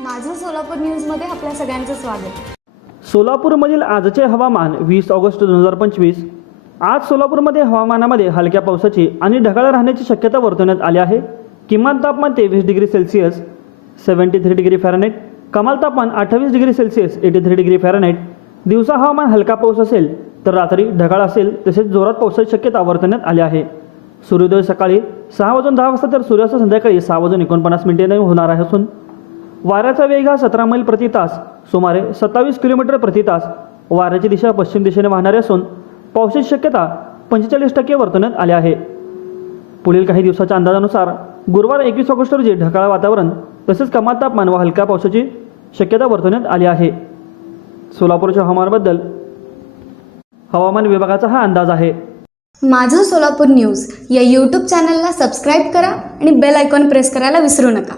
माझं सोलापूर न्यूजमध्ये आपल्या सगळ्यांचं स्वागत. सोलापूरमधील आजचे हवामान वीस ऑगस्ट दोन हजार पंचवीस. आज सोलापूरमध्ये हवामानामध्ये हलक्या पावसाची आणि ढगाळ राहण्याची शक्यता वर्तवण्यात आली आहे. किमान तापमान तेवीस degree Celsius seventy three degree Fahrenheit कमाल तापमान अठ्ठावीस degree Celsius eighty three degree Fahrenheit दिवसा हवामान हलका पाऊस असेल तर रात्री ढगाळ असेल तसेच जोरात पावसाची शक्यता वर्तवण्यात आली आहे. सूर्योदय सकाळी सहा वाजून दहा वाजता तर सूर्यास्त संध्याकाळी सहा वाजून एकोणपन्नास मिनिटे होणार आहे असून वाऱ्याचा वेग हा सतरा मैल प्रति तास सुमारे सत्तावीस किलोमीटर प्रति तास. वाऱ्याची दिशा पश्चिम दिशेने वाहणारी असून पावसाची शक्यता पंचेचाळीस टक्के वर्तवण्यात आली आहे. पुढील काही दिवसाच्या अंदाजानुसार गुरुवार एकवीस ऑगस्ट रोजी ढगाळ वातावरण तसेच कमाल तापमान व हलक्या पावसाची शक्यता वर्तवण्यात आली आहे. सोलापूरच्या हवामानाबद्दल हवामान विभागाचा हा अंदाज आहे. माझं सोलापूर न्यूज या यूट्यूब चॅनलला सबस्क्राईब करा आणि बेल आयकॉन प्रेस करायला विसरू नका.